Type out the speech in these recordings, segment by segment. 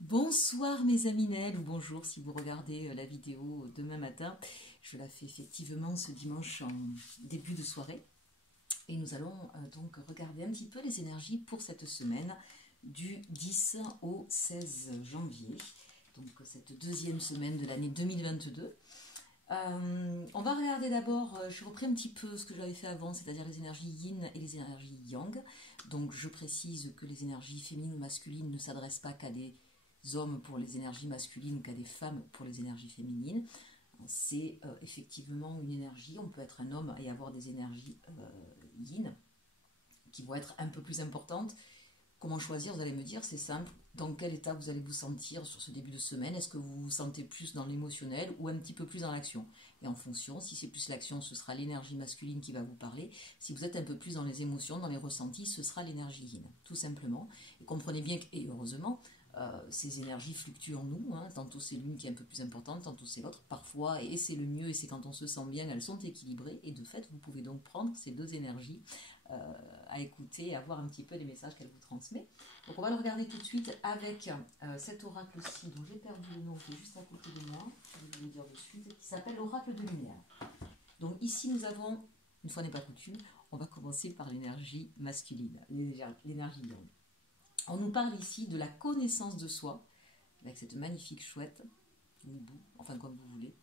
Bonsoir mes amis Nel, ou bonjour si vous regardez la vidéo demain matin. Je la fais effectivement ce dimanche en début de soirée. Et nous allons donc regarder un petit peu les énergies pour cette semaine du 10 au 16 janvier. Donc cette deuxième semaine de l'année 2022. On va regarder d'abord, je reprends un petit peu ce que j'avais fait avant, c'est-à-dire les énergies yin et les énergies yang. Donc je précise que les énergies féminines ou masculines ne s'adressent pas qu'à des hommes pour les énergies masculines ou qu'à des femmes pour les énergies féminines. C'est effectivement une énergie, on peut être un homme et avoir des énergies yin qui vont être un peu plus importantes. Comment choisir? Vous allez me dire, c'est simple. Dans quel état vous allez vous sentir sur ce début de semaine? Est-ce que vous vous sentez plus dans l'émotionnel ou un petit peu plus dans l'action? Et en fonction, si c'est plus l'action, ce sera l'énergie masculine qui va vous parler. Si vous êtes un peu plus dans les émotions, dans les ressentis, ce sera l'énergie yin, tout simplement. Et comprenez bien que, et heureusement, ces énergies fluctuent en nous. Tantôt c'est l'une qui est un peu plus importante, tantôt c'est l'autre. Parfois, et c'est le mieux, et c'est quand on se sent bien, elles sont équilibrées. Et de fait, vous pouvez donc prendre ces deux énergies à écouter et à voir un petit peu les messages qu'elle vous transmet. Donc on va le regarder tout de suite avec cet oracle-ci dont j'ai perdu le nom, qui est juste à côté de moi, je vais vous le dire de suite, qui s'appelle l'oracle de lumière. Donc ici nous avons, une fois n'est pas coutume, on va commencer par l'énergie masculine, l'énergie yang. On nous parle ici de la connaissance de soi, avec cette magnifique chouette, ou hibou, enfin comme vous voulez,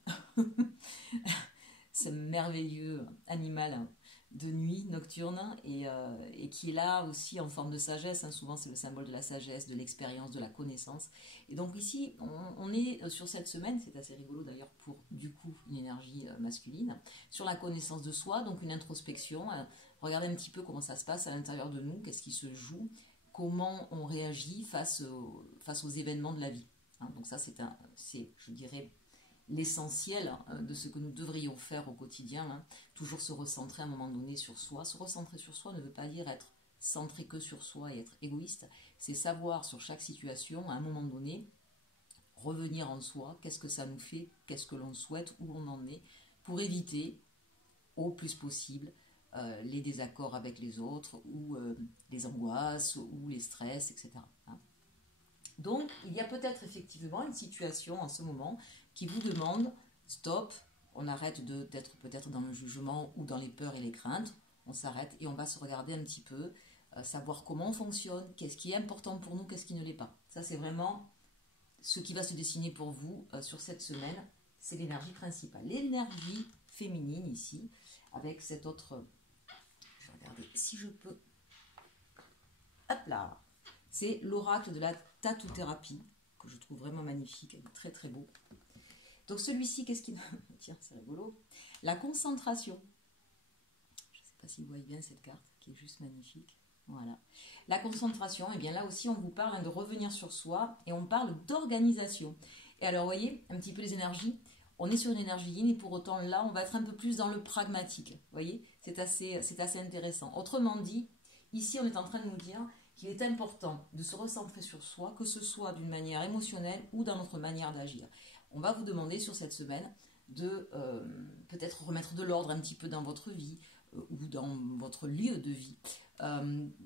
ce merveilleux animal de nuit nocturne et qui est là aussi en forme de sagesse. Souvent c'est le symbole de la sagesse, de l'expérience, de la connaissance. Et donc ici on est sur cette semaine, c'est assez rigolo d'ailleurs pour du coup une énergie masculine, sur la connaissance de soi, donc une introspection. Regardez un petit peu comment ça se passe à l'intérieur de nous, qu'est-ce qui se joue, comment on réagit face aux événements de la vie. Donc ça c'est je dirais l'essentiel de ce que nous devrions faire au quotidien. Toujours se recentrer à un moment donné sur soi. Se recentrer sur soi ne veut pas dire être centré que sur soi et être égoïste. C'est savoir sur chaque situation, à un moment donné, revenir en soi, qu'est-ce que ça nous fait, qu'est-ce que l'on souhaite, où on en est, pour éviter au plus possible les désaccords avec les autres ou les angoisses ou les stress, etc. Donc, il y a peut-être effectivement une situation en ce moment qui vous demande stop, on arrête d'être peut-être dans le jugement ou dans les peurs et les craintes, on s'arrête et on va se regarder un petit peu, savoir comment on fonctionne, qu'est-ce qui est important pour nous, qu'est-ce qui ne l'est pas. Ça, c'est vraiment ce qui va se dessiner pour vous sur cette semaine, c'est l'énergie principale. L'énergie féminine ici, avec cette autre... Je vais regarder si je peux... Hop là, c'est l'oracle de la tatou-thérapie, que je trouve vraiment magnifique, très très beau. Donc celui-ci, qu'est-ce qu'il... Tiens, c'est rigolo. La concentration. Je ne sais pas si vous voyez bien cette carte, qui est juste magnifique. Voilà. La concentration, et bien là aussi, on vous parle de revenir sur soi, et on parle d'organisation. Et alors, vous voyez, un petit peu les énergies. On est sur une énergie yin, et pour autant, là, on va être un peu plus dans le pragmatique. Vous voyez, c'est assez intéressant. Autrement dit, ici, on est en train de nous dire qu'il est important de se recentrer sur soi, que ce soit d'une manière émotionnelle ou dans notre manière d'agir. On va vous demander sur cette semaine de peut-être remettre de l'ordre un petit peu dans votre vie ou dans votre lieu de vie.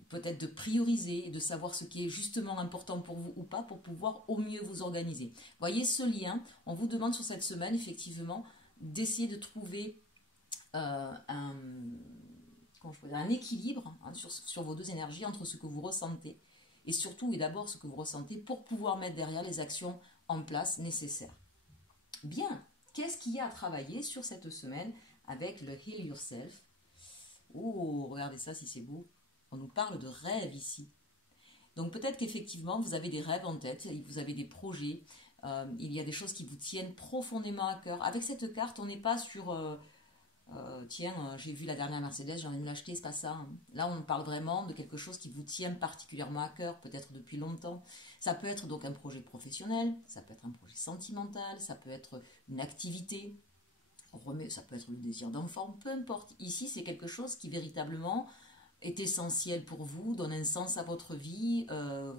Peut-être de prioriser, de savoir ce qui est justement important pour vous ou pas pour pouvoir au mieux vous organiser. Voyez ce lien, on vous demande sur cette semaine effectivement d'essayer de trouver un équilibre sur vos deux énergies entre ce que vous ressentez et surtout et d'abord ce que vous ressentez pour pouvoir mettre derrière les actions en place nécessaires. Bien, qu'est-ce qu'il y a à travailler sur cette semaine avec le Heal Yourself? Oh, regardez ça si c'est beau. On nous parle de rêves ici. Donc peut-être qu'effectivement vous avez des rêves en tête, vous avez des projets, il y a des choses qui vous tiennent profondément à cœur. Avec cette carte, on n'est pas sur... tiens, j'ai vu la dernière Mercedes, j'ai envie de me l'acheter, c'est pas ça. Là, on parle vraiment de quelque chose qui vous tient particulièrement à cœur, peut-être depuis longtemps. Ça peut être donc un projet professionnel, ça peut être un projet sentimental, ça peut être une activité, ça peut être le désir d'enfant, peu importe. Ici, c'est quelque chose qui véritablement est essentiel pour vous, donne un sens à votre vie,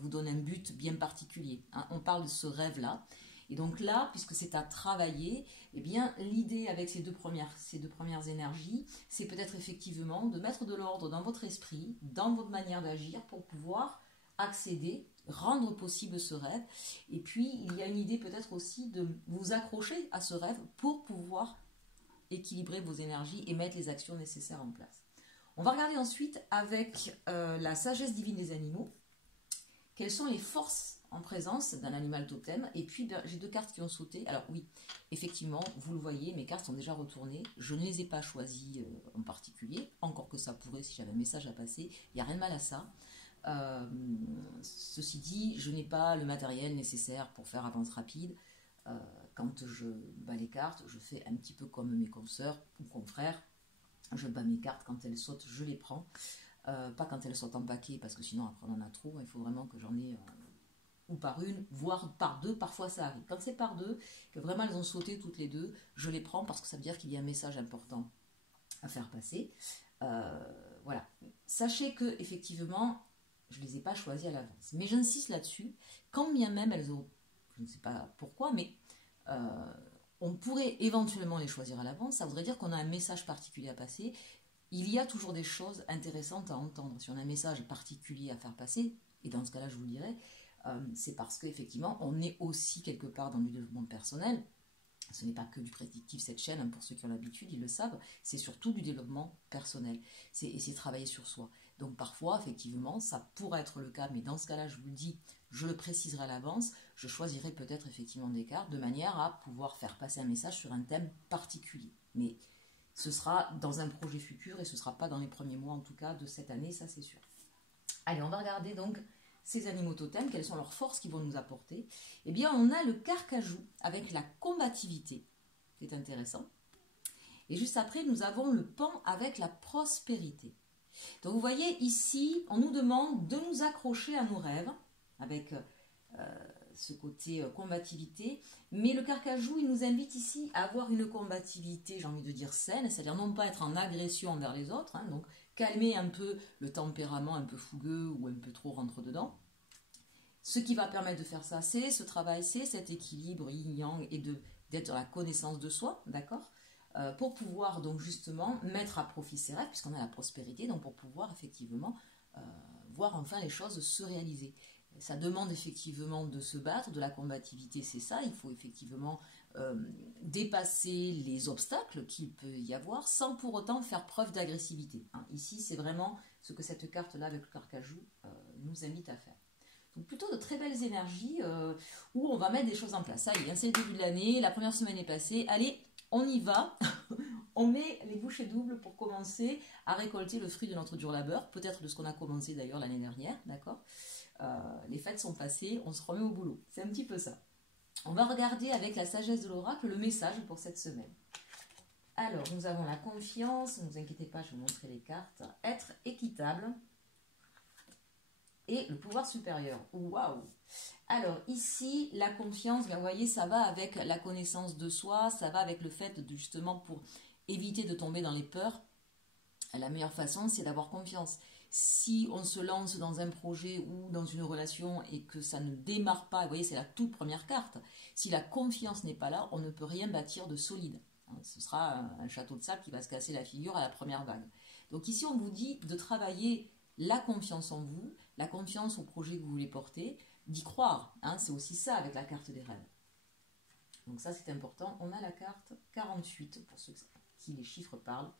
vous donne un but bien particulier. On parle de ce rêve-là. Et donc là, puisque c'est à travailler, eh bien l'idée avec ces deux premières énergies, c'est peut-être effectivement de mettre de l'ordre dans votre esprit, dans votre manière d'agir pour pouvoir accéder rendre possible ce rêve. Et puis, il y a une idée peut-être aussi de vous accrocher à ce rêve pour pouvoir équilibrer vos énergies et mettre les actions nécessaires en place. On va regarder ensuite avec la sagesse divine des animaux, quelles sont les forces en présence d'un animal totem. Et puis j'ai 2 cartes qui ont sauté. Alors oui, effectivement, vous le voyez, mes cartes sont déjà retournées. Je ne les ai pas choisies en particulier, encore que ça pourrait si j'avais un message à passer. Il n'y a rien de mal à ça. Ceci dit, je n'ai pas le matériel nécessaire pour faire avance rapide. Quand je bats les cartes, je fais un petit peu comme mes consoeurs ou confrères. Je bats mes cartes, quand elles sautent, je les prends. Pas quand elles sautent en paquet, parce que sinon après on en a trop. Il faut vraiment que j'en ai ou par une, voire par 2, parfois ça arrive. Quand c'est par 2, que vraiment elles ont sauté toutes les 2, je les prends parce que ça veut dire qu'il y a un message important à faire passer. Voilà. Sachez que effectivement, je ne les ai pas choisies à l'avance. Mais j'insiste là-dessus, quand bien même elles ont, je ne sais pas pourquoi, mais on pourrait éventuellement les choisir à l'avance. Ça voudrait dire qu'on a un message particulier à passer. Il y a toujours des choses intéressantes à entendre. Si on a un message particulier à faire passer, et dans ce cas-là, je vous le dirai, c'est parce qu'effectivement, on est aussi quelque part dans du développement personnel. Ce n'est pas que du prédictif, cette chaîne, hein, pour ceux qui ont l'habitude, ils le savent, c'est surtout du développement personnel. C'est travailler sur soi. Donc parfois, effectivement, ça pourrait être le cas, mais dans ce cas-là, je vous le dis, je le préciserai à l'avance, je choisirai peut-être effectivement des cartes de manière à pouvoir faire passer un message sur un thème particulier. Mais ce sera dans un projet futur et ce ne sera pas dans les premiers mois, en tout cas, de cette année, ça c'est sûr. Allez, on va regarder donc ces animaux totems, quelles sont leurs forces qu'ils vont nous apporter. Eh bien, on a le carcajou avec la combativité, c'est intéressant. Et juste après, nous avons le pan avec la prospérité. Donc, vous voyez, ici, on nous demande de nous accrocher à nos rêves, avec ce côté combativité. Mais le carcajou, il nous invite ici à avoir une combativité, j'ai envie de dire saine, c'est-à-dire non pas être en agression envers les autres, hein, donc calmer un peu le tempérament un peu fougueux ou un peu trop rentre-dedans. Ce qui va permettre de faire ça, c'est ce travail, c'est cet équilibre yin-yang et d'être dans la connaissance de soi, d'accord, pour pouvoir donc justement mettre à profit ses rêves, puisqu'on a la prospérité, donc pour pouvoir effectivement voir enfin les choses se réaliser. Ça demande effectivement de se battre, de la combativité, c'est ça, il faut effectivement dépasser les obstacles qu'il peut y avoir sans pour autant faire preuve d'agressivité. Hein. Ici, c'est vraiment ce que cette carte-là avec le carcajou nous invite à faire. Donc plutôt de très belles énergies où on va mettre des choses en place. Ça y est, c'est le début de l'année, la première semaine est passée, allez, on y va, on met les bouchées doubles pour commencer à récolter le fruit de notre dur labeur, peut-être de ce qu'on a commencé d'ailleurs l'année dernière, d'accord. Les fêtes sont passées, on se remet au boulot, c'est un petit peu ça. On va regarder avec la sagesse de l'oracle le message pour cette semaine. Alors, nous avons la confiance, ne vous inquiétez pas, je vais vous montrer les cartes, être équitable et le pouvoir supérieur. Waouh! Alors ici, la confiance, vous voyez, ça va avec la connaissance de soi, ça va avec le fait de justement pour éviter de tomber dans les peurs. La meilleure façon, c'est d'avoir confiance. Si on se lance dans un projet ou dans une relation et que ça ne démarre pas, vous voyez, c'est la toute première carte, si la confiance n'est pas là, on ne peut rien bâtir de solide. Ce sera un château de sable qui va se casser la figure à la première vague. Donc ici, on vous dit de travailler la confiance en vous, la confiance au projet que vous voulez porter, d'y croire. Hein, c'est aussi ça avec la carte des rêves. Donc ça, c'est important. On a la carte 48 pour ceux qui les chiffres parlent.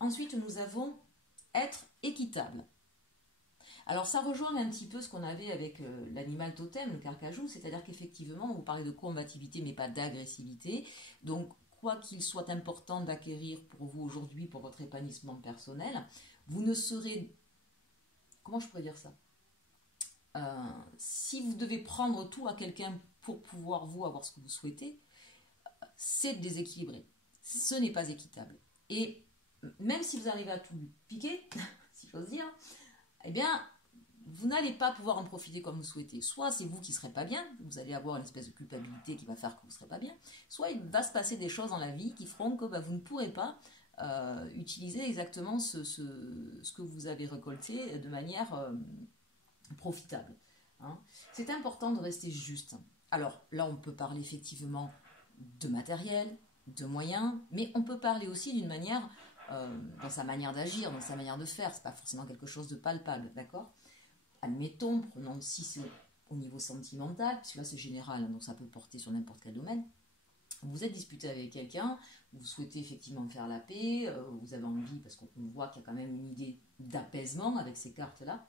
Ensuite, nous avons être équitable. Alors ça rejoint un petit peu ce qu'on avait avec l'animal totem, le carcajou, c'est-à-dire qu'effectivement, vous parlez de combativité mais pas d'agressivité. Donc, quoi qu'il soit important d'acquérir pour vous aujourd'hui, pour votre épanouissement personnel, vous ne serez... Comment je pourrais dire ça ? Si vous devez prendre tout à quelqu'un pour pouvoir vous avoir ce que vous souhaitez, c'est déséquilibré. Ce n'est pas équitable. Et même si vous arrivez à tout lui piquer, si j'ose dire, eh bien, vous n'allez pas pouvoir en profiter comme vous souhaitez. Soit c'est vous qui ne serez pas bien, vous allez avoir une espèce de culpabilité qui va faire que vous ne serez pas bien, soit il va se passer des choses dans la vie qui feront que vous ne pourrez pas utiliser exactement ce que vous avez récolté de manière profitable. Hein. C'est important de rester juste. Alors là, on peut parler effectivement de matériel, de moyens, mais on peut parler aussi d'une manière, dans sa manière d'agir, dans sa manière de faire. C'est pas forcément quelque chose de palpable, d'accord ? admettons, prenons si c'est au niveau sentimental, puisque là c'est général, hein, donc ça peut porter sur n'importe quel domaine. Vous êtes disputé avec quelqu'un, vous souhaitez effectivement faire la paix, vous avez envie, parce qu'on voit qu'il y a quand même une idée d'apaisement avec ces cartes-là.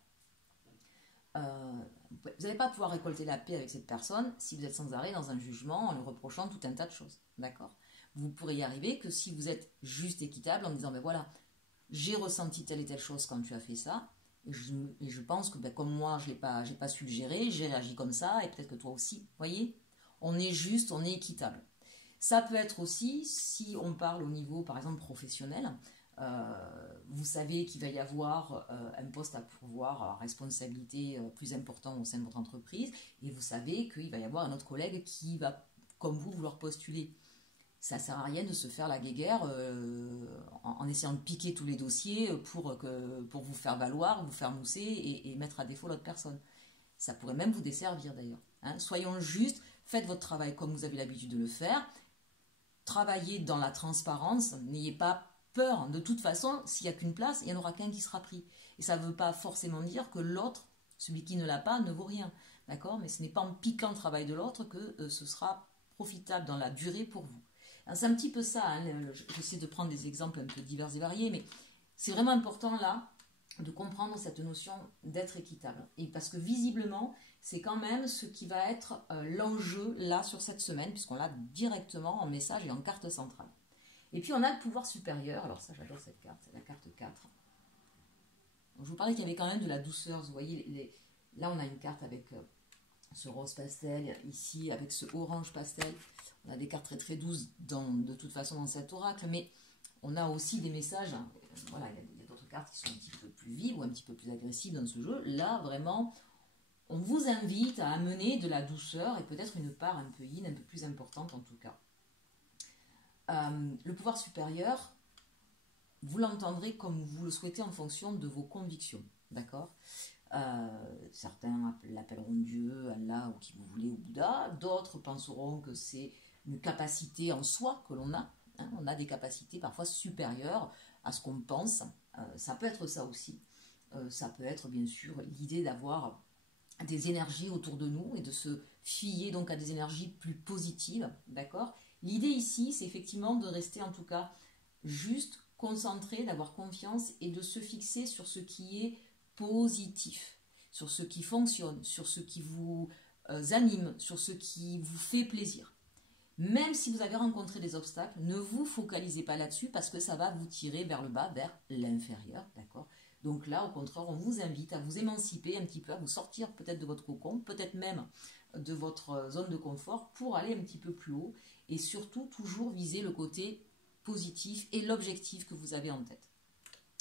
Vous n'allez pas pouvoir récolter la paix avec cette personne si vous êtes sans arrêt dans un jugement en lui reprochant tout un tas de choses. D'accord ? Vous pourrez y arriver que si vous êtes juste équitable en disant, ben voilà, j'ai ressenti telle et telle chose quand tu as fait ça, et je pense que ben, comme moi, je n'ai pas su le gérer, j'ai réagi comme ça, et peut-être que toi aussi. Vous voyez ? On est juste, on est équitable. Ça peut être aussi, si on parle au niveau, par exemple, professionnel, vous savez qu'il va y avoir un poste à pourvoir à responsabilité plus important au sein de votre entreprise, et vous savez qu'il va y avoir un autre collègue qui va, comme vous, vouloir postuler. Ça ne sert à rien de se faire la guéguerre en essayant de piquer tous les dossiers pour vous faire valoir, vous faire mousser et mettre à défaut l'autre personne. Ça pourrait même vous desservir d'ailleurs. Hein. Soyons justes, faites votre travail comme vous avez l'habitude de le faire, travaillez dans la transparence, n'ayez pas peur. De toute façon, s'il n'y a qu'une place, il n'y en aura qu'un qui sera pris. Et ça ne veut pas forcément dire que l'autre, celui qui ne l'a pas, ne vaut rien. D'accord ? Mais ce n'est pas en piquant le travail de l'autre que ce sera profitable dans la durée pour vous. C'est un petit peu ça, hein, j'essaie de prendre des exemples un peu divers et variés, mais c'est vraiment important là de comprendre cette notion d'être équitable. Et parce que visiblement, c'est quand même ce qui va être l'enjeu là sur cette semaine, puisqu'on l'a directement en message et en carte centrale. Et puis on a le pouvoir supérieur, alors ça j'adore cette carte, c'est la carte 4. Donc, je vous parlais qu'il y avait quand même de la douceur, vous voyez, là on a une carte avec ce rose pastel, ici avec ce orange pastel. On a des cartes très très douces de toute façon dans cet oracle, mais on a aussi des messages, hein, voilà, il y a d'autres cartes qui sont un petit peu plus vives ou un petit peu plus agressives dans ce jeu. Là, vraiment, on vous invite à amener de la douceur et peut-être une part un peu yin, un peu plus importante en tout cas. Le pouvoir supérieur, vous l'entendrez comme vous le souhaitez en fonction de vos convictions, d'accord ? Certains l'appelleront Dieu, Allah ou qui vous voulez, ou Bouddha. D'autres penseront que c'est une capacité en soi que l'on a. Hein, on a des capacités parfois supérieures à ce qu'on pense. Ça peut être ça aussi. Ça peut être bien sûr l'idée d'avoir des énergies autour de nous et de se fier donc à des énergies plus positives. D'accord ? L'idée ici, c'est effectivement de rester en tout cas juste, concentré, d'avoir confiance et de se fixer sur ce qui est positif, sur ce qui fonctionne, sur ce qui vous anime, sur ce qui vous fait plaisir. Même si vous avez rencontré des obstacles, ne vous focalisez pas là-dessus parce que ça va vous tirer vers le bas, vers l'inférieur, d'accord ? Donc là, au contraire, on vous invite à vous émanciper un petit peu, à vous sortir peut-être de votre cocon, peut-être même de votre zone de confort pour aller un petit peu plus haut et surtout toujours viser le côté positif et l'objectif que vous avez en tête.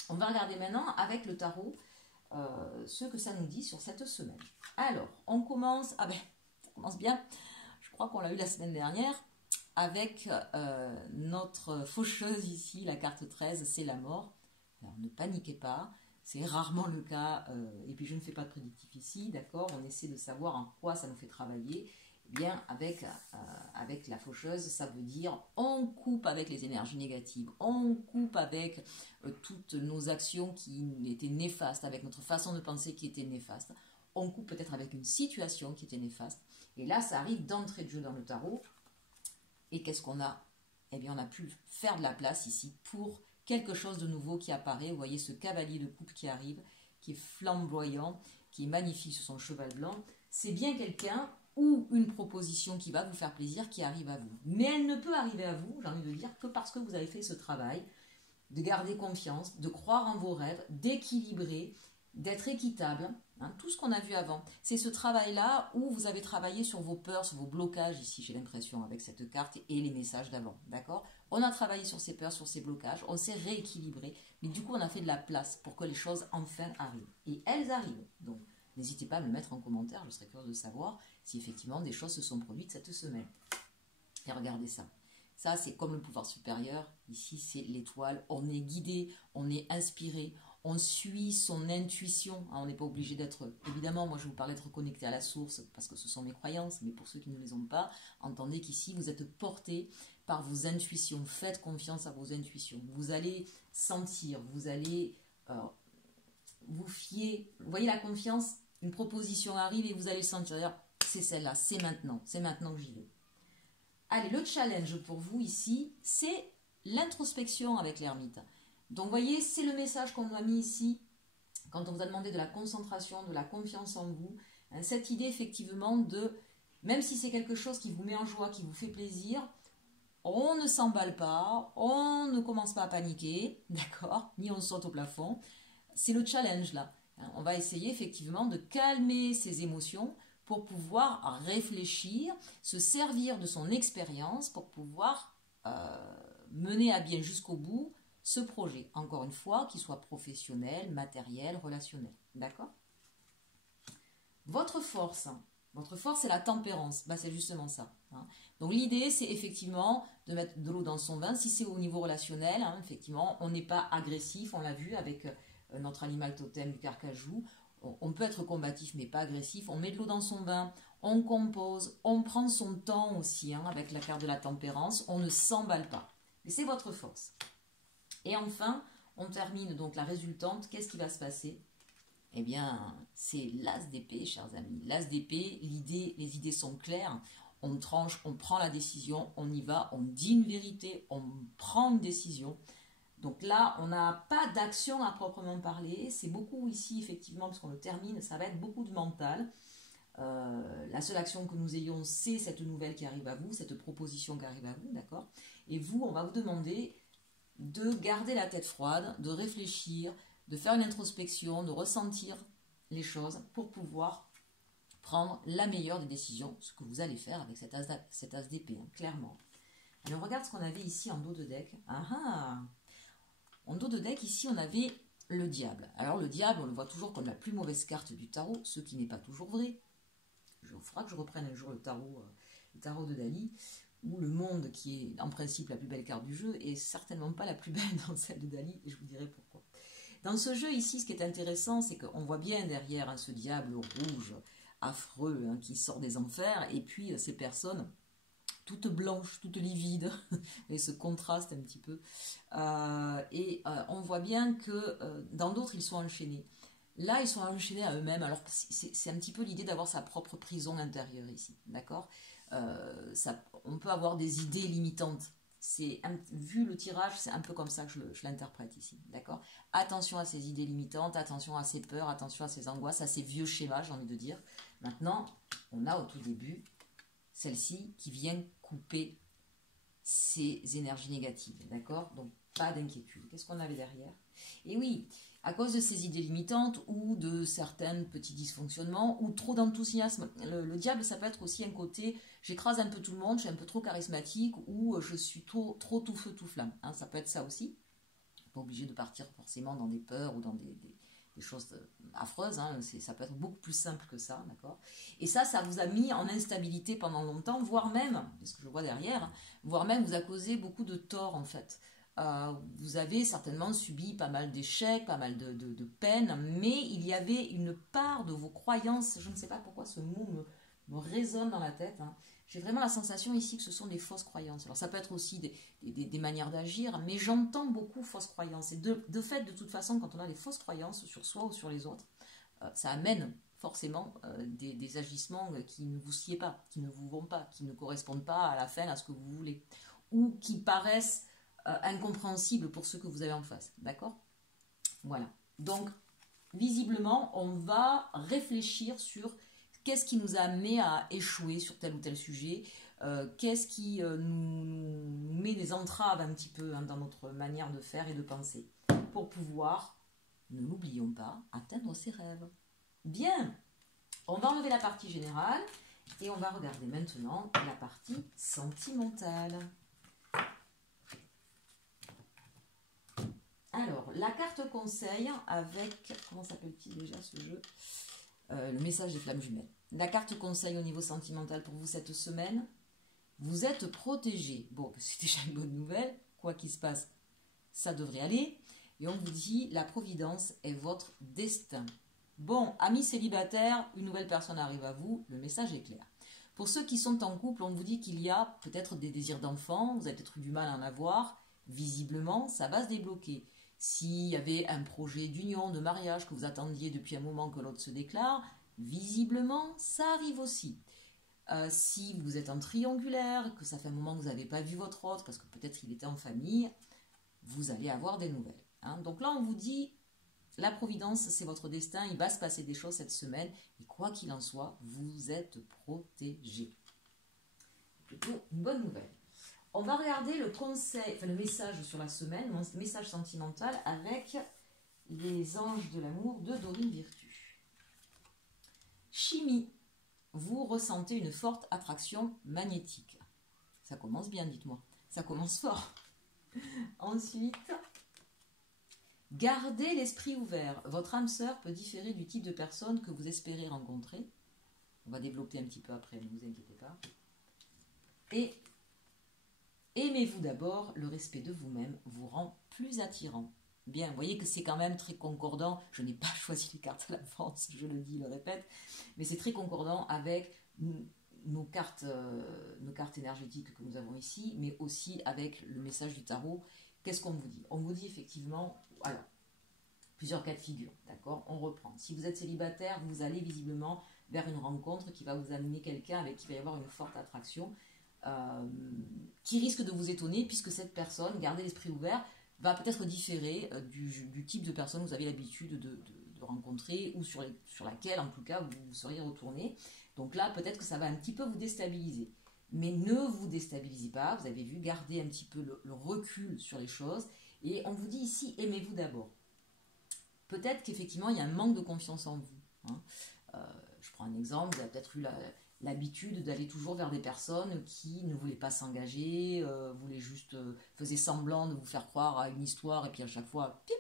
On va regarder maintenant avec le tarot ce que ça nous dit sur cette semaine. Alors, on commence, ça commence bien, je crois qu'on l'a eu la semaine dernière, avec notre faucheuse ici, la carte 13, c'est la mort. Alors, ne paniquez pas, c'est rarement le cas, et puis je ne fais pas de prédictif ici, d'accord, on essaie de savoir en quoi ça nous fait travailler. Eh bien, avec la faucheuse, ça veut dire on coupe avec les énergies négatives, on coupe avec toutes nos actions qui étaient néfastes, avec notre façon de penser qui était néfaste, on coupe peut-être avec une situation qui était néfaste. Et là, ça arrive d'entrée de jeu dans le tarot. Et qu'est-ce qu'on a ? Eh bien, on a pu faire de la place ici pour quelque chose de nouveau qui apparaît. Vous voyez ce cavalier de coupe qui arrive, qui est flamboyant, qui est magnifique sur son cheval blanc. C'est bien quelqu'un ou une proposition qui va vous faire plaisir qui arrive à vous. Mais elle ne peut arriver à vous, j'ai envie de dire, que parce que vous avez fait ce travail de garder confiance, de croire en vos rêves, d'équilibrer, d'être équitable, hein, tout ce qu'on a vu avant. C'est ce travail-là où vous avez travaillé sur vos peurs, sur vos blocages, ici j'ai l'impression, avec cette carte et les messages d'avant, d'accord ? On a travaillé sur ces peurs, sur ces blocages, on s'est rééquilibré, mais du coup on a fait de la place pour que les choses enfin arrivent. Et elles arrivent, donc n'hésitez pas à me le mettre en commentaire, je serais curieuse de savoir si effectivement des choses se sont produites cette semaine. Et regardez ça. Ça, c'est comme le pouvoir supérieur. Ici, c'est l'étoile. On est guidé, on est inspiré, on suit son intuition. On n'est pas obligé d'être... Évidemment, moi, je vous parlais d'être connecté à la source parce que ce sont mes croyances. Mais pour ceux qui ne les ont pas, entendez qu'ici, vous êtes porté par vos intuitions. Faites confiance à vos intuitions. Vous allez sentir, vous allez vous fier. Vous voyez la confiance ? une proposition arrive et vous allez le sentir, c'est celle-là, c'est maintenant que j'y vais. Allez, le challenge pour vous ici, c'est l'introspection avec l'ermite. Donc, vous voyez, c'est le message qu'on a mis ici quand on vous a demandé de la concentration, de la confiance en vous. Hein, cette idée, effectivement, de, même si c'est quelque chose qui vous met en joie, qui vous fait plaisir, on ne s'emballe pas, on ne commence pas à paniquer, d'accord, ni on saute au plafond. C'est le challenge, là. Hein, on va essayer, effectivement, de calmer ses émotions pour pouvoir réfléchir, se servir de son expérience pour pouvoir mener à bien jusqu'au bout ce projet. Encore une fois, qu'il soit professionnel, matériel, relationnel. D'accord ? Votre force, c'est la tempérance. Bah, c'est justement ça. Hein. Donc l'idée, c'est effectivement de mettre de l'eau dans son vin. Si c'est au niveau relationnel, hein, effectivement, on n'est pas agressif. On l'a vu avec notre animal totem du carcajou. On peut être combatif mais pas agressif, on met de l'eau dans son bain, on compose, on prend son temps aussi hein, avec la carte de la tempérance, on ne s'emballe pas. Mais c'est votre force. Et enfin, on termine donc la résultante, qu'est-ce qui va se passer? Eh bien, c'est l'as d'épée, chers amis. L'as d'épée, les idées sont claires, on tranche, on prend la décision, on y va, on dit une vérité, on prend une décision. Donc là, on n'a pas d'action à proprement parler. C'est beaucoup ici, effectivement, parce qu'on le termine, ça va être beaucoup de mental. La seule action que nous ayons, c'est cette nouvelle qui arrive à vous, cette proposition qui arrive à vous, d'accord? Et vous, on va vous demander de garder la tête froide, de réfléchir, de faire une introspection, de ressentir les choses pour pouvoir prendre la meilleure des décisions, ce que vous allez faire avec cet as d'épée, hein, clairement. Alors, on regarde ce qu'on avait ici en dos de deck. En dos de deck, ici, on avait le diable. Alors, le diable, on le voit toujours comme la plus mauvaise carte du tarot, ce qui n'est pas toujours vrai. Il faudra que je reprenne un jour le tarot de Dali, où le monde, qui est en principe la plus belle carte du jeu, est certainement pas la plus belle dans celle de Dali, et je vous dirai pourquoi. Dans ce jeu ici, ce qui est intéressant, c'est qu'on voit bien derrière hein, ce diable rouge, affreux, hein, qui sort des enfers, et puis ces personnes toute blanche, toute livide, et ce contraste un petit peu. On voit bien que dans d'autres, ils sont enchaînés. Là, ils sont enchaînés à eux-mêmes, alors c'est un petit peu l'idée d'avoir sa propre prison intérieure ici, d'accord? On peut avoir des idées limitantes. Vu le tirage, c'est un peu comme ça que je l'interprète ici, d'accord? Attention à ces idées limitantes, attention à ces peurs, attention à ces angoisses, à ces vieux schémas, j'ai envie de dire. Maintenant, on a au tout début celle-ci qui vient couper ces énergies négatives, d'accord? Donc, pas d'inquiétude. Qu'est-ce qu'on avait derrière? Et oui, à cause de ces idées limitantes ou de certains petits dysfonctionnements ou trop d'enthousiasme, le diable, ça peut être aussi un côté, j'écrase un peu tout le monde, je suis un peu trop charismatique ou je suis trop tout feu, tout flamme. Hein, ça peut être ça aussi. Pas obligé de partir forcément dans des peurs ou dans des choses affreuses, hein, ça peut être beaucoup plus simple que ça, d'accord? Et ça vous a mis en instabilité pendant longtemps, voire même, c'est ce que je vois derrière, voire même vous a causé beaucoup de tort en fait. Vous avez certainement subi pas mal d'échecs, pas mal de peines, mais il y avait une part de vos croyances, je ne sais pas pourquoi ce mot me résonne dans la tête, hein. J'ai vraiment la sensation ici que ce sont des fausses croyances. Alors ça peut être aussi des manières d'agir, mais j'entends beaucoup fausses croyances. Et de fait, de toute façon, quand on a des fausses croyances sur soi ou sur les autres, ça amène forcément des agissements qui ne vous sied pas, qui ne vous vont pas, qui ne correspondent pas à la fin à ce que vous voulez, ou qui paraissent incompréhensibles pour ceux que vous avez en face. D'accord? Voilà. Donc, visiblement, on va réfléchir sur qu'est-ce qui nous a amené à échouer sur tel ou tel sujet, qu'est-ce qui nous met des entraves un petit peu hein, dans notre manière de faire et de penser, pour pouvoir, ne l'oublions pas, atteindre ses rêves. Bien, on va enlever la partie générale et on va regarder maintenant la partie sentimentale. Alors, la carte conseil avec, comment s'appelle-t-il déjà ce jeu? Le message des flammes jumelles. La carte conseil au niveau sentimental pour vous cette semaine, vous êtes protégé. Bon, c'est déjà une bonne nouvelle, quoi qu'il se passe, ça devrait aller. Et on vous dit, la providence est votre destin. Bon, amis célibataires, une nouvelle personne arrive à vous, le message est clair. Pour ceux qui sont en couple, on vous dit qu'il y a peut-être des désirs d'enfant, vous avez peut-être eu du mal à en avoir, visiblement, ça va se débloquer. S'il y avait un projet d'union, de mariage que vous attendiez depuis un moment que l'autre se déclare, Visiblement, ça arrive aussi. Si vous êtes en triangulaire, que ça fait un moment que vous n'avez pas vu votre autre, parce que peut-être il était en famille, vous allez avoir des nouvelles. Hein. Donc là, on vous dit, la providence, c'est votre destin, il va se passer des choses cette semaine, et quoi qu'il en soit, vous êtes protégé. Plutôt une bonne nouvelle. On va regarder le conseil, enfin le message sur la semaine, le message sentimental avec les anges de l'amour de Dorine Virtue. Chimie. Vous ressentez une forte attraction magnétique. Ça commence bien, dites-moi. Ça commence fort. Ensuite, gardez l'esprit ouvert. Votre âme sœur peut différer du type de personne que vous espérez rencontrer. On va développer un petit peu après, ne vous inquiétez pas. Et aimez-vous d'abord, le respect de vous-même vous rend plus attirant. Bien, vous voyez que c'est quand même très concordant. Je n'ai pas choisi les cartes à l'avance, je le dis, je le répète, mais c'est très concordant avec nos cartes énergétiques que nous avons ici, mais aussi avec le message du tarot. Qu'est-ce qu'on vous dit? On vous dit effectivement, alors, plusieurs cas de figure, d'accord? On reprend. Si vous êtes célibataire, vous allez visiblement vers une rencontre qui va vous amener quelqu'un avec qui il va y avoir une forte attraction, qui risque de vous étonner, puisque cette personne, gardez l'esprit ouvert, va peut-être différer du type de personne que vous avez l'habitude de rencontrer, ou sur laquelle, en tout cas, vous seriez retourné. Donc là, peut-être que ça va un petit peu vous déstabiliser. Mais ne vous déstabilisez pas, vous avez vu, gardez un petit peu le recul sur les choses. Et on vous dit ici, aimez-vous d'abord. Peut-être qu'effectivement, il y a un manque de confiance en vous. Hein. Je prends un exemple, vous avez peut-être eu l'habitude d'aller toujours vers des personnes qui ne voulaient pas s'engager, voulaient juste, faisaient semblant de vous faire croire à une histoire, et puis à chaque fois, pip,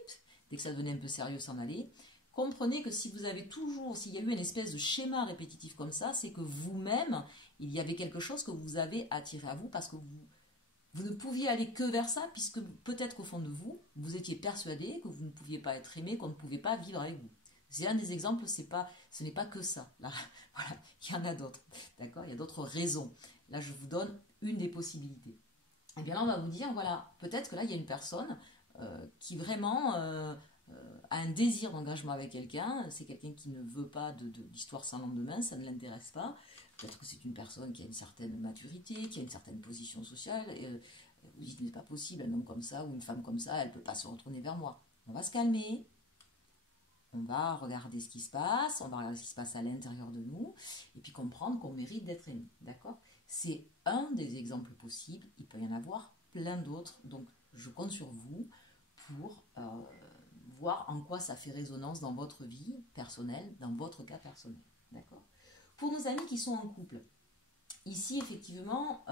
dès que ça devenait un peu sérieux, s'en aller. Comprenez que si vous avez toujours, s'il y a eu une espèce de schéma répétitif comme ça, c'est que vous-même, il y avait quelque chose que vous avez attiré à vous, parce que vous ne pouviez aller que vers ça, puisque peut-être qu'au fond de vous, vous étiez persuadé que vous ne pouviez pas être aimé, qu'on ne pouvait pas vivre avec vous. C'est un des exemples, ce n'est pas que ça. Là, voilà, il y en a d'autres. D'accord? Il y a d'autres raisons. Là, je vous donne une des possibilités. Et bien là, on va vous dire, voilà, peut-être que là, il y a une personne qui vraiment a un désir d'engagement avec quelqu'un. C'est quelqu'un qui ne veut pas d'histoire sans lendemain, ça ne l'intéresse pas. Peut-être que c'est une personne qui a une certaine maturité, qui a une certaine position sociale. Vous dites, n'est pas possible, un homme comme ça ou une femme comme ça, elle ne peut pas se retourner vers moi. On va se calmer. On va regarder ce qui se passe, on va regarder ce qui se passe à l'intérieur de nous, et puis comprendre qu'on mérite d'être aimé, d'accord? C'est un des exemples possibles, il peut y en avoir plein d'autres, donc je compte sur vous pour voir en quoi ça fait résonance dans votre vie personnelle, dans votre cas personnel, d'accord? Pour nos amis qui sont en couple, ici effectivement,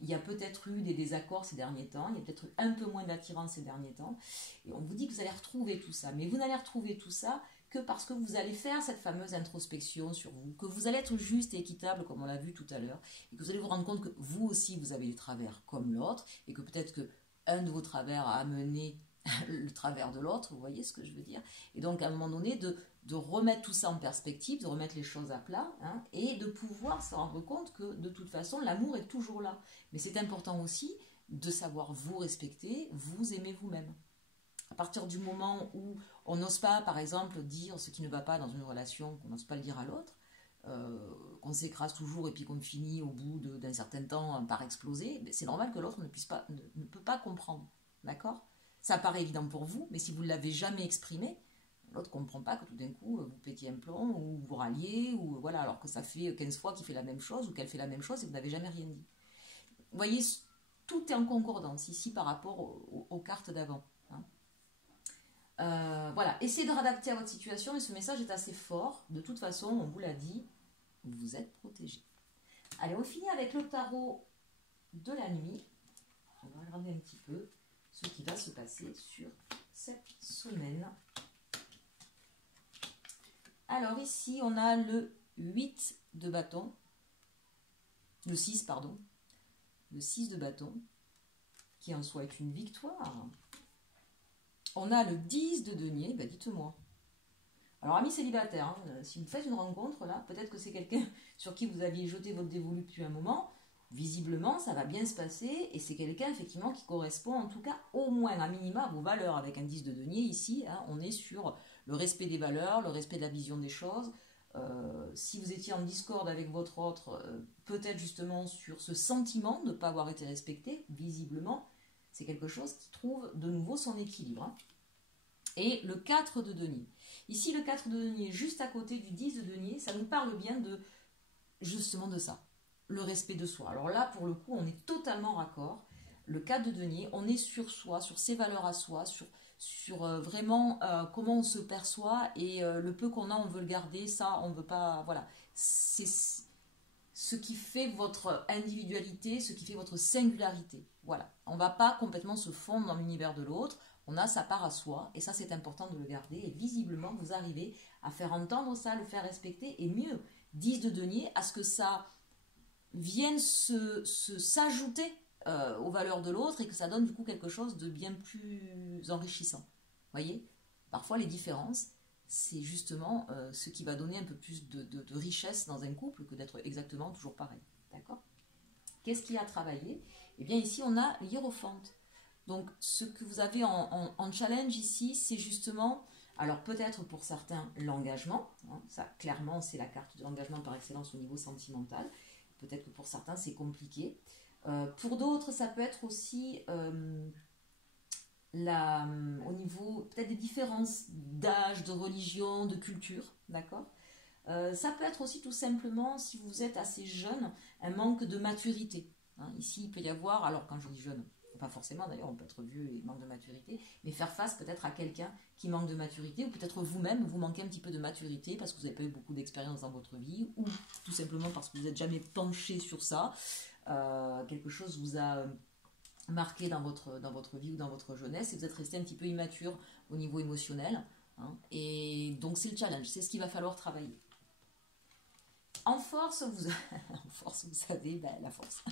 il y a peut-être eu des désaccords ces derniers temps, il y a peut-être eu un peu moins d'attirance ces derniers temps, et on vous dit que vous allez retrouver tout ça, mais vous n'allez retrouver tout ça que parce que vous allez faire cette fameuse introspection sur vous, que vous allez être juste et équitable comme on l'a vu tout à l'heure, et que vous allez vous rendre compte que vous aussi vous avez des travers comme l'autre, et que peut-être que un de vos travers a amené le travers de l'autre, vous voyez ce que je veux dire, et donc à un moment donné de remettre tout ça en perspective, de remettre les choses à plat, hein, et de pouvoir se rendre compte que de toute façon l'amour est toujours là. Mais c'est important aussi de savoir vous respecter, vous aimer vous-même. À partir du moment où on n'ose pas, par exemple, dire ce qui ne va pas dans une relation, qu'on n'ose pas le dire à l'autre, qu'on s'écrase toujours et puis qu'on finit au bout d'un certain temps par exploser, c'est normal que l'autre ne peut pas comprendre. D'accord? Ça paraît évident pour vous, mais si vous ne l'avez jamais exprimé, l'autre ne comprend pas que tout d'un coup, vous pétiez un plomb, ou vous ralliez, ou voilà, alors que ça fait 15 fois qu'il fait la même chose, ou qu'elle fait la même chose, et vous n'avez jamais rien dit. Vous voyez, tout est en concordance ici par rapport aux cartes d'avant. Hein. Voilà, essayez de réadapter à votre situation, et ce message est assez fort. De toute façon, on vous l'a dit, vous êtes protégé. Allez, on finit avec le tarot de la nuit. On va regarder un petit peu ce qui va se passer sur cette semaine. Alors ici, on a le 8 de bâton, le 6, pardon, le 6 de bâton, qui en soi est une victoire. On a le 10 de denier, bah dites-moi. Alors amis célibataires, hein, si vous faites une rencontre là, peut-être que c'est quelqu'un sur qui vous aviez jeté votre dévolu depuis un moment, visiblement ça va bien se passer, et c'est quelqu'un effectivement qui correspond en tout cas au moins à minima à vos valeurs. Avec un 10 de denier ici, hein, on est sur le respect des valeurs, le respect de la vision des choses, si vous étiez en discorde avec votre autre, peut-être justement sur ce sentiment de ne pas avoir été respecté, visiblement, c'est quelque chose qui trouve de nouveau son équilibre. Hein. Et le 4 de denier. Ici, le 4 de denier, juste à côté du 10 de denier, ça nous parle bien de justement de ça, le respect de soi. Alors là, pour le coup, on est totalement raccord. Le 4 de denier, on est sur soi, sur ses valeurs à soi, sur vraiment comment on se perçoit et le peu qu'on a, on veut le garder, ça, on ne veut pas... Voilà, c'est ce qui fait votre individualité, ce qui fait votre singularité. Voilà, on ne va pas complètement se fondre dans l'univers de l'autre, on a sa part à soi et ça, c'est important de le garder et visiblement, vous arrivez à faire entendre ça, le faire respecter et mieux, 10 de denier, à ce que ça vienne s'ajouter aux valeurs de l'autre et que ça donne du coup quelque chose de bien plus enrichissant. Voyez, parfois les différences, c'est justement ce qui va donner un peu plus de richesse dans un couple que d'être exactement toujours pareil. D'accord ? Qu'est-ce qu'il y a à travailler ? Eh bien ici on a l'hiérophante. Donc ce que vous avez en challenge ici, c'est justement, alors peut-être pour certains l'engagement, hein, ça clairement c'est la carte de l'engagement par excellence au niveau sentimental, peut-être que pour certains c'est compliqué. Pour d'autres, ça peut être aussi au niveau peut-être des différences d'âge, de religion, de culture, d'accord ? Ça peut être aussi tout simplement, si vous êtes assez jeune, un manque de maturité. Hein. Ici, il peut y avoir, alors quand je dis jeune, pas forcément d'ailleurs, on peut être vieux et manque de maturité, mais faire face peut-être à quelqu'un qui manque de maturité, ou peut-être vous-même, vous manquez un petit peu de maturité parce que vous n'avez pas eu beaucoup d'expérience dans votre vie, ou tout simplement parce que vous n'êtes jamais penché sur ça. Quelque chose vous a marqué dans votre vie ou dans votre jeunesse et vous êtes resté un petit peu immature au niveau émotionnel. Hein, et donc c'est le challenge, c'est ce qu'il va falloir travailler. En force, vous savez, ben, la force.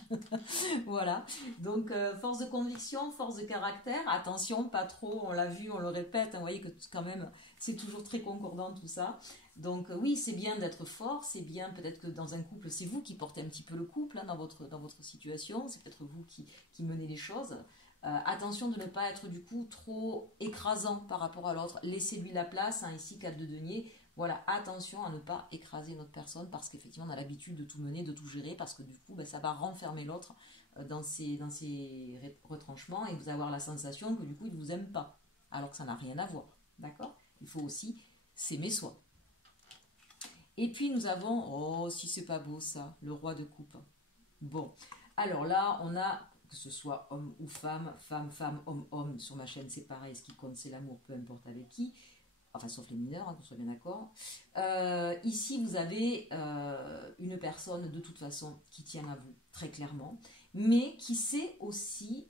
Voilà. Donc, force de conviction, force de caractère. Attention, pas trop, on l'a vu, on le répète. Hein, vous voyez que quand même, c'est toujours très concordant tout ça. Donc, oui, c'est bien d'être fort. C'est bien, peut-être que dans un couple, c'est vous qui portez un petit peu le couple hein, dans votre situation. C'est peut-être vous qui menez les choses. Attention de ne pas être du coup trop écrasant par rapport à l'autre. Laissez-lui la place. Hein, ici, 4 de denier. Voilà, attention à ne pas écraser notre personne parce qu'effectivement on a l'habitude de tout mener, de tout gérer parce que du coup ben, ça va renfermer l'autre dans ses retranchements et vous avoir la sensation que du coup il ne vous aime pas alors que ça n'a rien à voir, d'accord ? Il faut aussi s'aimer soi. Et puis nous avons, oh si c'est pas beau ça, le roi de coupe. Bon, alors là on a, que ce soit homme ou femme, femme, homme, sur ma chaîne c'est pareil, ce qui compte c'est l'amour, peu importe avec qui. Enfin, sauf les mineurs, hein, qu'on soit bien d'accord. Ici, vous avez une personne, de toute façon, qui tient à vous, très clairement, mais qui sait aussi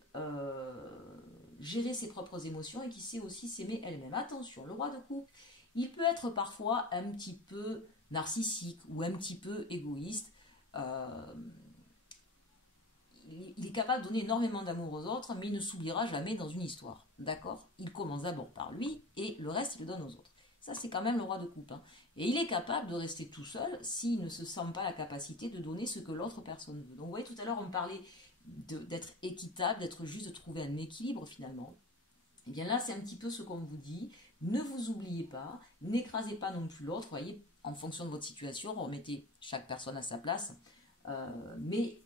gérer ses propres émotions et qui sait aussi s'aimer elle-même. Attention, le roi de coupe, il peut être parfois un petit peu narcissique ou un petit peu égoïste. Il est capable de donner énormément d'amour aux autres, mais il ne s'oubliera jamais dans une histoire. D'accord ? Il commence d'abord par lui et le reste, il le donne aux autres. Ça, c'est quand même le roi de coupe. Hein. Et il est capable de rester tout seul s'il ne se sent pas la capacité de donner ce que l'autre personne veut. Donc, vous voyez, tout à l'heure, on parlait d'être équitable, d'être juste, de trouver un équilibre finalement. Et bien là, c'est un petit peu ce qu'on vous dit. Ne vous oubliez pas, n'écrasez pas non plus l'autre. Vous voyez, en fonction de votre situation, remettez chaque personne à sa place. Mais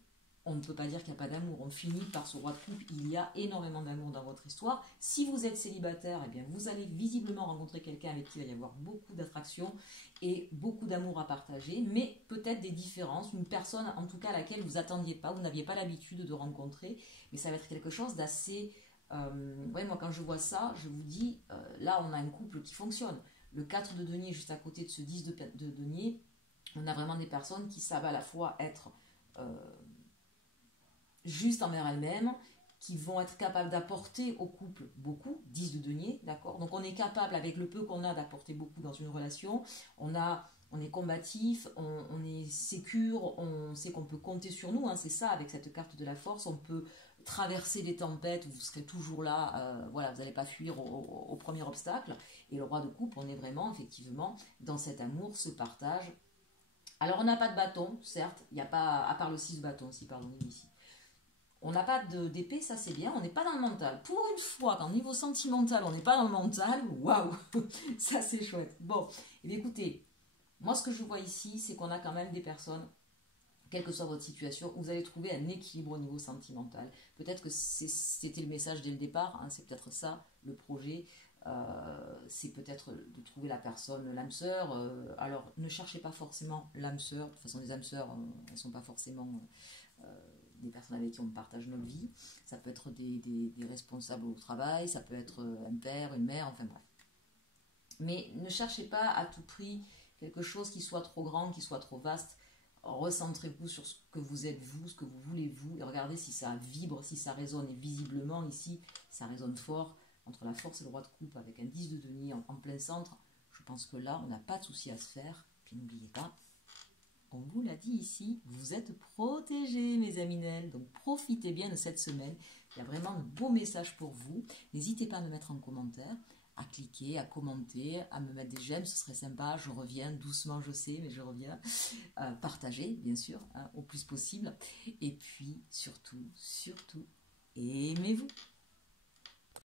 on ne peut pas dire qu'il n'y a pas d'amour. On finit par ce roi de coupe. Il y a énormément d'amour dans votre histoire. Si vous êtes célibataire, eh bien, vous allez visiblement rencontrer quelqu'un avec qui il va y avoir beaucoup d'attraction et beaucoup d'amour à partager, mais peut-être des différences. Une personne, en tout cas, à laquelle vous n'attendiez pas, vous n'aviez pas l'habitude de rencontrer. Mais ça va être quelque chose d'assez... ouais, moi, quand je vois ça, je vous dis, là, on a un couple qui fonctionne. Le 4 de denier, juste à côté de ce 10 de denier, on a vraiment des personnes qui savent à la fois être... juste envers elles-mêmes, qui vont être capables d'apporter au couple beaucoup, 10 de denier, d'accord ? Donc on est capable, avec le peu qu'on a, d'apporter beaucoup dans une relation. On est combatif, on est sécure, on sait qu'on peut compter sur nous, hein, c'est ça, avec cette carte de la force, on peut traverser les tempêtes, vous serez toujours là, voilà, vous n'allez pas fuir au premier obstacle. Et le roi de coupe, on est vraiment, effectivement, dans cet amour, ce partage. Alors on n'a pas de bâton, certes, il n'y a pas, à part le 6 bâton, si pardon, ici. On n'a pas d'épée, ça c'est bien, on n'est pas dans le mental. Pour une fois, qu'en niveau sentimental, on n'est pas dans le mental, waouh, ça c'est chouette. Bon, et bien, écoutez, Moi, ce que je vois ici, c'est qu'on a quand même des personnes, quelle que soit votre situation, vous allez trouver un équilibre au niveau sentimental. Peut-être que c'était le message dès le départ, hein, c'est peut-être ça, le projet. C'est peut-être de trouver la personne, l'âme sœur. Alors, ne cherchez pas forcément l'âme sœur. De toute façon, les âmes sœurs, elles ne sont pas forcément des personnes avec qui on partage notre vie. Ça peut être des responsables au travail, ça peut être un père, une mère, enfin bref. Mais ne cherchez pas à tout prix quelque chose qui soit trop grand, qui soit trop vaste. Recentrez-vous sur ce que vous êtes vous, ce que vous voulez vous, et regardez si ça vibre, si ça résonne. Et visiblement ici, ça résonne fort entre la force et le roi de coupe avec un 10 de denier en plein centre. Je pense que là, on n'a pas de souci à se faire. Puis n'oubliez pas, on vous l'a dit ici, vous êtes protégés, mes amis Nel. Donc profitez bien de cette semaine. Il y a vraiment de beaux messages pour vous. N'hésitez pas à me mettre en commentaire, à cliquer, à commenter, à me mettre des j'aime, ce serait sympa. Je reviens doucement, je sais, mais je reviens. Partagez, bien sûr, hein, au plus possible. Et puis, surtout, aimez-vous.